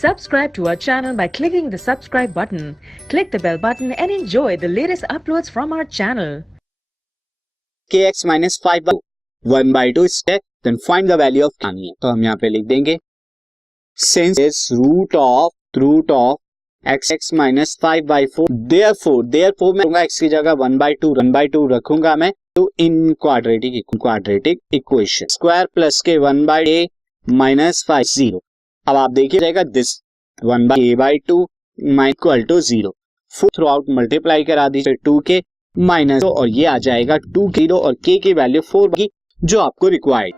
Subscribe to our channel by clicking the subscribe button. Click the bell button and enjoy the latest uploads from our channel. kx minus 5/1/2 is then find the value of आनी है, तो हम यहाँ पे लिख देंगे since is root of x minus 5/4 therefore मैं x की जगह 1/2 रखूंगा मैं, तो इन क्वाड्रेटिक इक्वेशन स्क्वायर प्लस के 1/a minus 5 0। अब आप देखिए जाएगा this 1/a/2 equal to 0, through out multiply करा दीजिए 2 के माइनस, और ये आ जाएगा 2 0 और k की वैल्यू 4 की जो आपको रिक्वायर्ड।